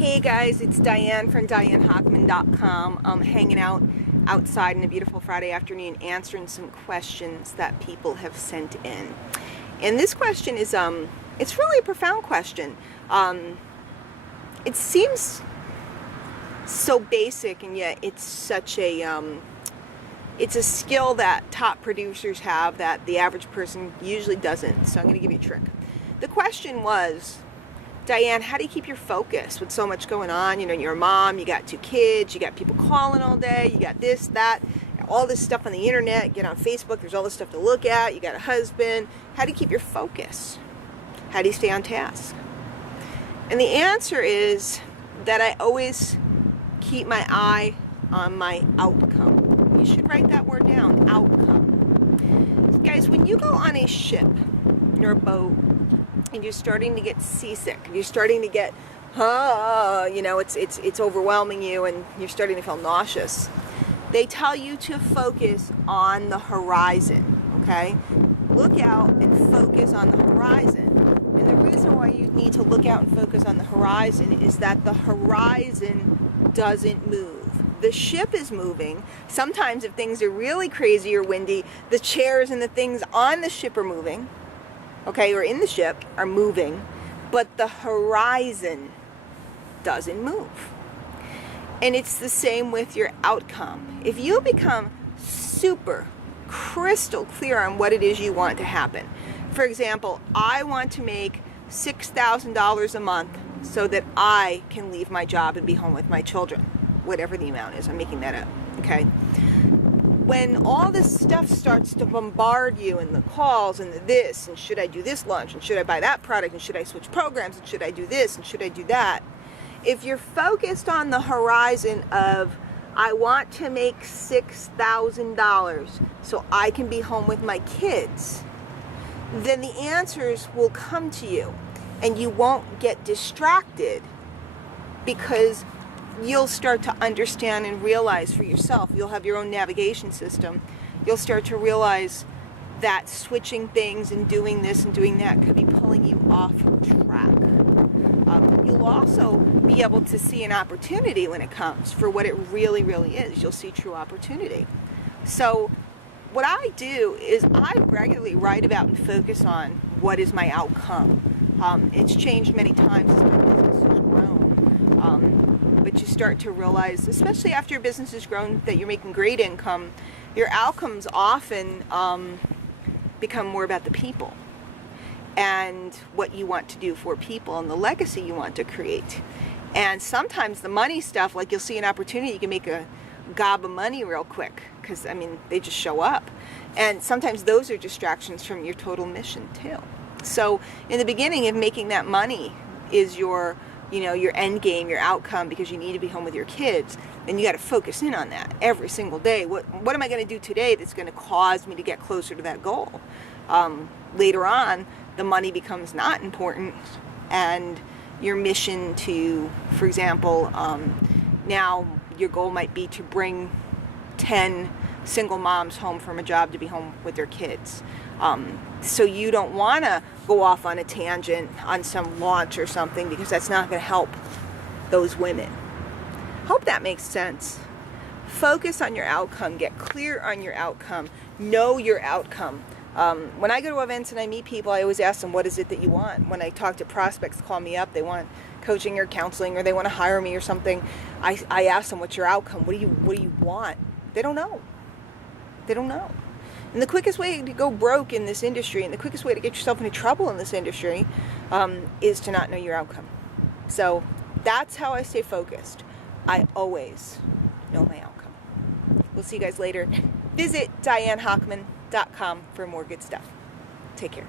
Hey guys, it's Diane from DianeHockman.com. I'm hanging out outside on a beautiful Friday afternoon answering some questions that people have sent in. And this question is, it's really a profound question. It seems so basic, and yet it's such a, it's a skill that top producers have that the average person usually doesn't. So I'm going to give you a trick. The question was, Diane, how do you keep your focus with so much going on? You know, you're a mom, you got 2 kids, you got people calling all day, you got this, that, all this stuff on the internet, get on Facebook, there's all this stuff to look at, you got a husband. How do you keep your focus? How do you stay on task? And the answer is that I always keep my eye on my outcome. You should write that word down, outcome. Guys, when you go on a ship or a boat, and you're starting to get seasick, you're starting to get, you know, it's overwhelming you, and you're starting to feel nauseous. They tell you to focus on the horizon, okay? Look out and focus on the horizon. And the reason why you need to look out and focus on the horizon is that the horizon doesn't move. The ship is moving. Sometimes if things are really crazy or windy, the chairs and the things on the ship are moving. Okay, or in the ship are moving, but the horizon doesn't move. And it's the same with your outcome. If you become super crystal clear on what it is you want to happen. For example, I want to make $6,000 a month so that I can leave my job and be home with my children. Whatever the amount is, I'm making that up, okay? When all this stuff starts to bombard you, and the calls and the this, and should I do this lunch, and should I buy that product, and should I switch programs, and should I do this, and should I do that, if you're focused on the horizon of, I want to make $6,000 so I can be home with my kids, then the answers will come to you, and you won't get distracted, because you'll start to understand and realize for yourself. You'll have your own navigation system. You'll start to realize that switching things and doing this and doing that could be pulling you off track. You'll also be able to see an opportunity when it comes for what it really, really is. You'll see true opportunity. So what I do is I regularly write about and focus on what is my outcome. It's changed many times as my business has grown. But you start to realize, especially after your business has grown, that you're making great income, your outcomes often become more about the people and what you want to do for people and the legacy you want to create. And sometimes the money stuff, like you'll see an opportunity, you can make a gob of money real quick, because I mean, they just show up. And sometimes those are distractions from your total mission too. So in the beginning of making that money is your end game, your outcome, because you need to be home with your kids, and you got to focus in on that every single day. What am I going to do today that's going to cause me to get closer to that goal? Later on, the money becomes not important, and your mission to, for example, now your goal might be to bring 10 single moms home from a job to be home with their kids. So you don't want to go off on a tangent on some launch or something, because that's not going to help those women. Hope that makes sense. Focus on your outcome. Get clear on your outcome. Know your outcome. When I go to events and I meet people, I always ask them, what is it that you want? When I talk to prospects, call me up, they want coaching or counseling, or they want to hire me or something, I ask them, what's your outcome? What do you want? They don't know. They don't know. And the quickest way to go broke in this industry, and the quickest way to get yourself into trouble in this industry, is to not know your outcome. So that's how I stay focused. I always know my outcome. We'll see you guys later. Visit DianeHockman.com for more good stuff. Take care.